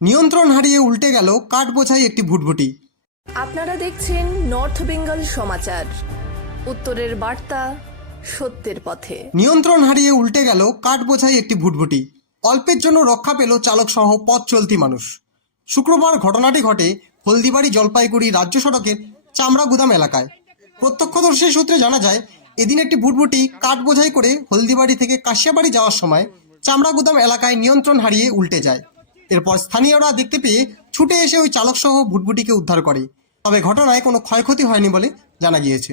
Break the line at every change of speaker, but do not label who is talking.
নিয়ন্ত্রণ হারিয়ে উল্টে গেল কাঠ বোঝাই একটি ভুটভুটি।
আপনারা দেখছেন নর্থ বেঙ্গল সমাচার। উত্তরের বার্তা সত্যের পথে।
নিয়ন্ত্রণ হারিয়ে উল্টে গেল কাঠ বোঝাই একটি ভুটভুটি। অল্পের জন্য রক্ষা পেল চালক সহ পথ চলতি মানুষ। শুক্রবার ঘটনাটি ঘটে হলদিবাড়ি জলপাইগুড়ি রাজ্য সড়কের চামড়া গুদাম এলাকায়। প্রত্যক্ষদর্শী সূত্রে জানা যায় এদিন একটি ভুটভুটি কাঠ বোঝাই করে হলদিবাড়ি থেকে কাশিয়াবাড়ি যাওয়ার সময় চামড়া গুদাম এলাকায় নিয়ন্ত্রণ হারিয়ে উল্টে যায়। এরপর স্থানীয়রা দেখতে পেয়ে ছুটে এসে ওই চালক সহ ভুটভুটিকে উদ্ধার করে। তবে ঘটনায় কোনো ক্ষয়ক্ষতি হয়নি বলে জানা গিয়েছে।